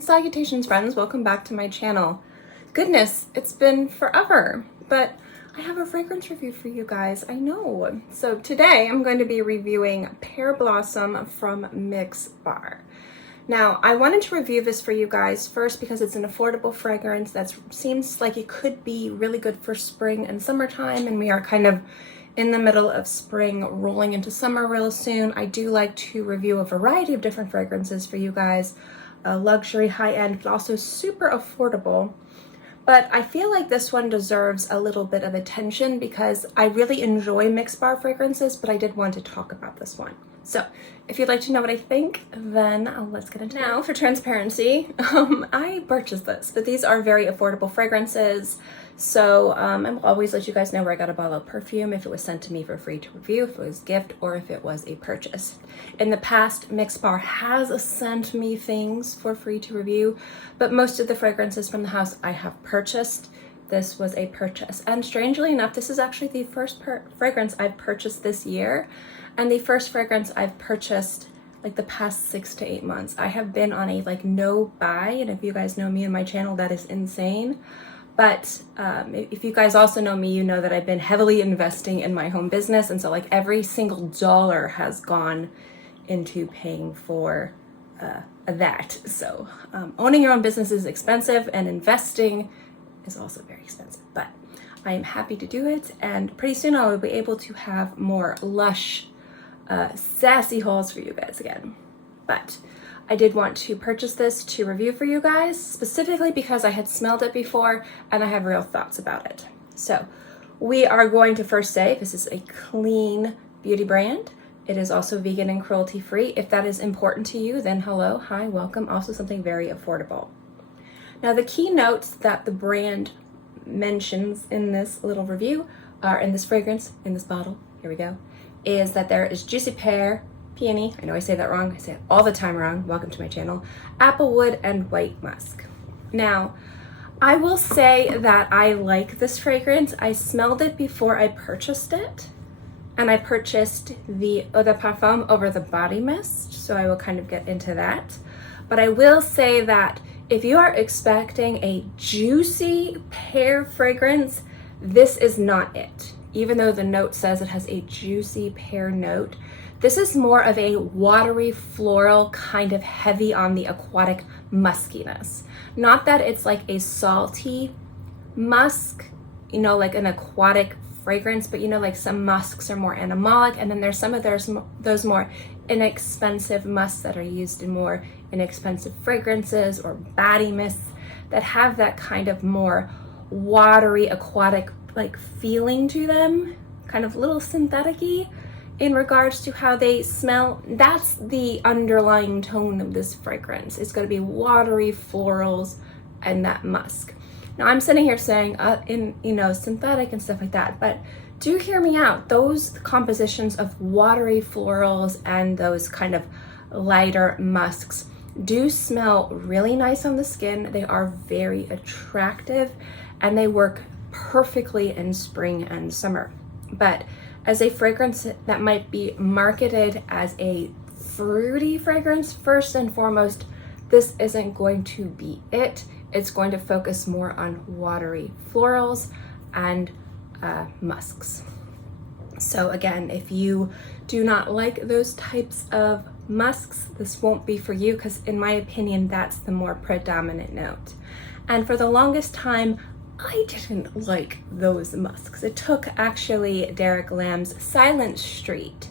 Salutations friends, welcome back to my channel. Goodness, it's been forever, but I have a fragrance review for you guys, I know. So today I'm going to be reviewing Pear Blossom from Mix Bar. Now, I wanted to review this for you guys first because it's an affordable fragrance that seems like it could be really good for spring and summertime, and we are kind of in the middle of spring, rolling into summer real soon. I do like to review a variety of different fragrances for you guys. Luxury, high-end, but also super affordable. But I feel like this one deserves a little bit of attention because I really enjoy Mix Bar fragrances, but I did want to talk about this one. So if you'd like to know what I think, then let's get into it. Now, for transparency, I purchased this, but these are very affordable fragrances. So I'll always let you guys know where I got a bottle of perfume, if it was sent to me for free to review, if it was a gift, or if it was a purchase. In the past, Mix Bar has sent me things for free to review, but most of the fragrances from the house I have purchased. This was a purchase. And strangely enough, this is actually the first fragrance I've purchased this year, and the first fragrance I've purchased like the past 6 to 8 months. I have been on a no buy, and if you guys know me and my channel, that is insane. But if you guys also know me, you know that I've been heavily investing in my home business, and so like every single dollar has gone into paying for that. So owning your own business is expensive, and investing is also very expensive, but I am happy to do it, and pretty soon I will be able to have more lush, sassy hauls for you guys again. But I did want to purchase this to review for you guys, specifically because I had smelled it before and I have real thoughts about it. So we are going to first say this is a clean beauty brand. It is also vegan and cruelty free. If that is important to you, then hello, hi, welcome. Also something very affordable. Now the key notes that the brand mentions in this little review are in this fragrance, in this bottle, here we go, is that there is juicy pear, peony, I know I say that wrong, I say it all the time wrong, welcome to my channel, applewood, and white musk. Now, I will say that I like this fragrance. I smelled it before I purchased it, and I purchased the Eau de Parfum over the body mist, so I will kind of get into that. But I will say that if you are expecting a juicy pear fragrance, this is not it. Even though the note says it has a juicy pear note, this is more of a watery floral, kind of heavy on the aquatic muskiness. Not that it's like a salty musk, you know, like an aquatic fragrance, but you know, like some musks are more animalic, and then there's some of those more inexpensive musks that are used in more inexpensive fragrances or body mists that have that kind of more watery, aquatic like feeling to them, kind of little synthetic-y in regards to how they smell. That's the underlying tone of this fragrance. It's going to be watery florals and that musk. Now I'm sitting here saying synthetic and stuff like that, but do hear me out. Those compositions of watery florals and those kind of lighter musks do smell really nice on the skin. They are very attractive and they work perfectly in spring and summer. But as a fragrance that might be marketed as a fruity fragrance, first and foremost, this isn't going to be it. It's going to focus more on watery florals and musks. So again, if you do not like those types of musks, this won't be for you, because in my opinion, that's the more predominant note. And for the longest time, I didn't like those musks. It took actually Derek Lamb's Silent Street,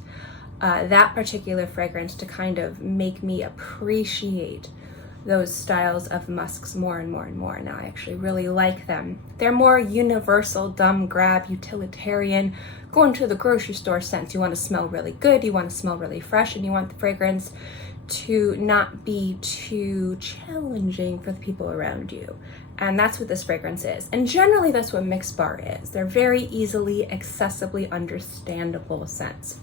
that particular fragrance, to kind of make me appreciate those styles of musks more and more and more. Now I actually really like them. They're more universal, dumb grab, utilitarian, going to the grocery store sense. You want to smell really good, you want to smell really fresh, and you want the fragrance to not be too challenging for the people around you. And that's what this fragrance is. And generally that's what Mix Bar is. They're very easily, accessibly understandable scents.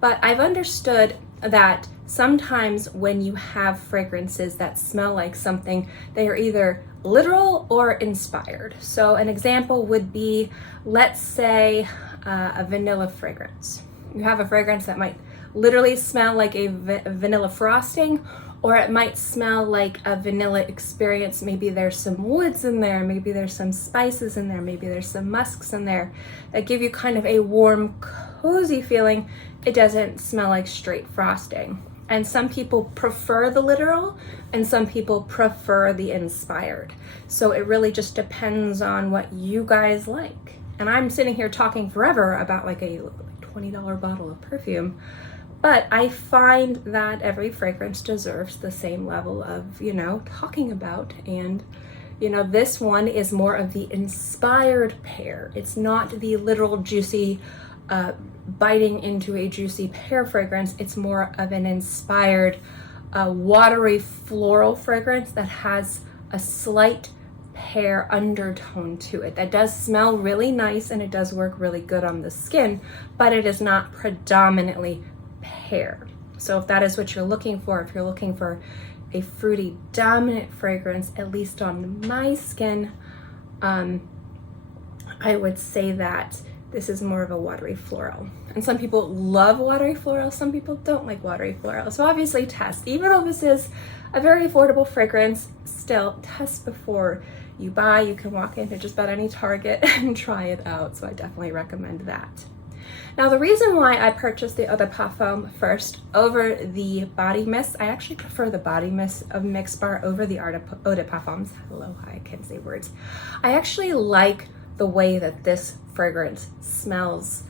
But I've understood that sometimes when you have fragrances that smell like something, they are either literal or inspired. So an example would be, let's say, a vanilla fragrance. You have a fragrance that might literally smell like a vanilla frosting, or it might smell like a vanilla experience. Maybe there's some woods in there, maybe there's some spices in there, maybe there's some musks in there that give you kind of a warm, cozy feeling. It doesn't smell like straight frosting. And some people prefer the literal and some people prefer the inspired. So it really just depends on what you guys like. And I'm sitting here talking forever about like a $20 bottle of perfume, but I find that every fragrance deserves the same level of, you know, talking about. And, you know, this one is more of the inspired pear. It's not the literal juicy, biting into a juicy pear fragrance. It's more of an inspired, watery floral fragrance that has a slight pear undertone to it. That does smell really nice and it does work really good on the skin, but it is not predominantly pear. So if that is what you're looking for, if you're looking for a fruity dominant fragrance, at least on my skin, I would say that this is more of a watery floral. And some people love watery floral, some people don't like watery floral. So obviously test. Even though this is a very affordable fragrance, still test before you buy. You can walk into just about any Target and try it out. So I definitely recommend that. Now the reason why I purchased the Eau de Parfum first over the body mist, I actually prefer the body mist of Mix Bar over the Eau de Parfums. Hello, I can't say words. I actually like the way that this fragrance smells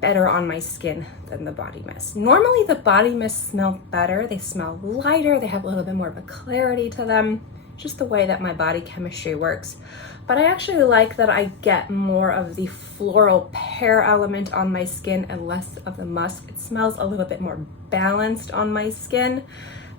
better on my skin than the body mist. Normally the body mist smell better, they smell lighter, they have a little bit more of a clarity to them, just the way that my body chemistry works. But I actually like that I get more of the floral pear element on my skin and less of the musk. It smells a little bit more balanced on my skin.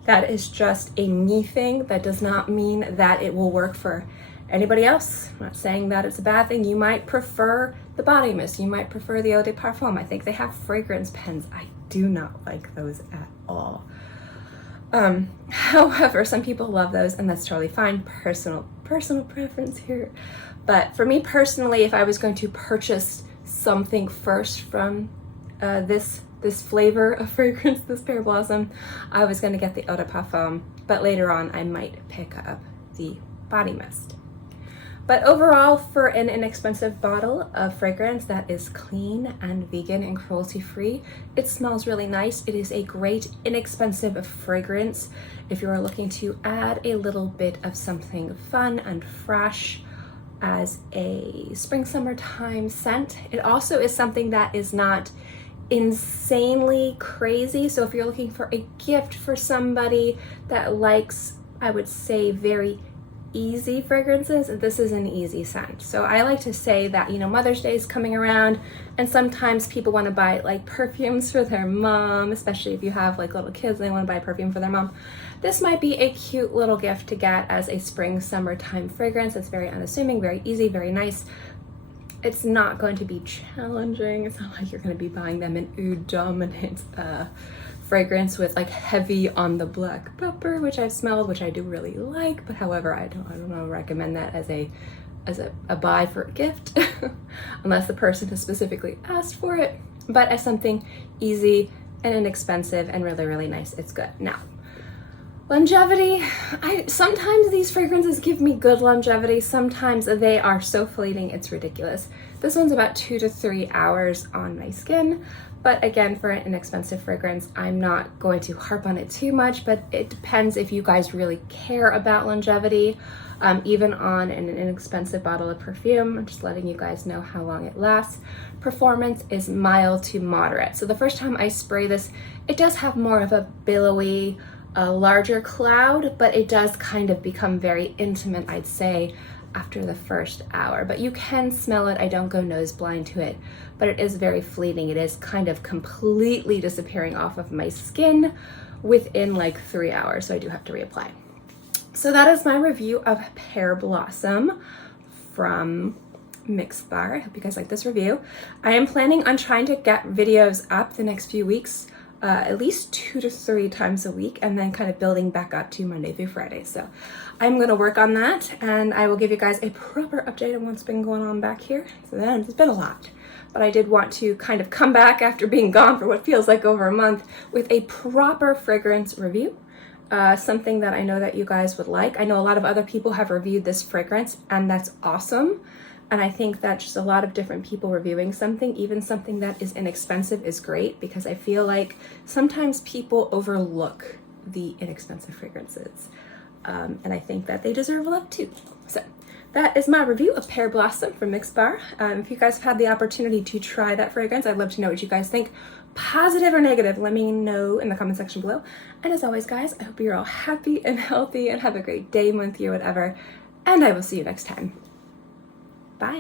That is just a me thing. That does not mean that it will work for anybody else. I'm not saying that it's a bad thing. You might prefer the body mist. You might prefer the Eau de Parfum. I think they have fragrance pens. I do not like those at all. However, some people love those and that's totally fine. Personal preference here. But for me personally, if I was going to purchase something first from this flavor of fragrance, this Pear Blossom, I was going to get the Eau de Parfum, but later on I might pick up the body mist. But overall, for an inexpensive bottle of fragrance that is clean and vegan and cruelty-free, it smells really nice. It is a great inexpensive fragrance if you are looking to add a little bit of something fun and fresh as a spring summertime scent. It also is something that is not insanely crazy. So if you're looking for a gift for somebody that likes, I would say, very easy fragrances, this is an easy scent. So I like to say that, you know, Mother's Day is coming around and sometimes people want to buy like perfumes for their mom, especially if you have like little kids, they want to buy perfume for their mom. This might be a cute little gift to get as a spring summertime fragrance. It's very unassuming, very easy, very nice. It's not going to be challenging. It's not like you're going to be buying them an oud dominant fragrance with like heavy on the black pepper, which I've smelled, which I do really like, but however, I don't recommend that as a buy for a gift unless the person has specifically asked for it. But as something easy and inexpensive and really, really nice, it's good. Now, longevity, sometimes these fragrances give me good longevity. Sometimes they are so fleeting, it's ridiculous. This one's about 2 to 3 hours on my skin. But again, for an inexpensive fragrance, I'm not going to harp on it too much, but it depends if you guys really care about longevity. Even on an inexpensive bottle of perfume, I'm just letting you guys know how long it lasts. Performance is mild to moderate. So the first time I spray this, it does have more of a billowy, larger cloud, but it does kind of become very intimate, I'd say, after the first hour. But you can smell it. I don't go nose blind to it, but it is very fleeting. It is kind of completely disappearing off of my skin within like 3 hours, so I do have to reapply. So that is my review of Pear Blossom from Mix Bar. I hope you guys like this review. I am planning on trying to get videos up the next few weeks, at least 2 to 3 times a week, and then kind of building back up to Monday through Friday. So I'm going to work on that, and I will give you guys a proper update on what's been going on back here. So then it's been a lot, but I did want to kind of come back after being gone for what feels like over a month with a proper fragrance review something that I know that you guys would like. I know a lot of other people have reviewed this fragrance, and that's awesome. And I think that just a lot of different people reviewing something, even something that is inexpensive, is great, because I feel like sometimes people overlook the inexpensive fragrances. And I think that they deserve love too. So that is my review of Pear Blossom from Mix Bar. If you guys have had the opportunity to try that fragrance, I'd love to know what you guys think. Positive or negative, let me know in the comment section below. And as always, guys, I hope you're all happy and healthy and have a great day, month, year, whatever. And I will see you next time. Bye.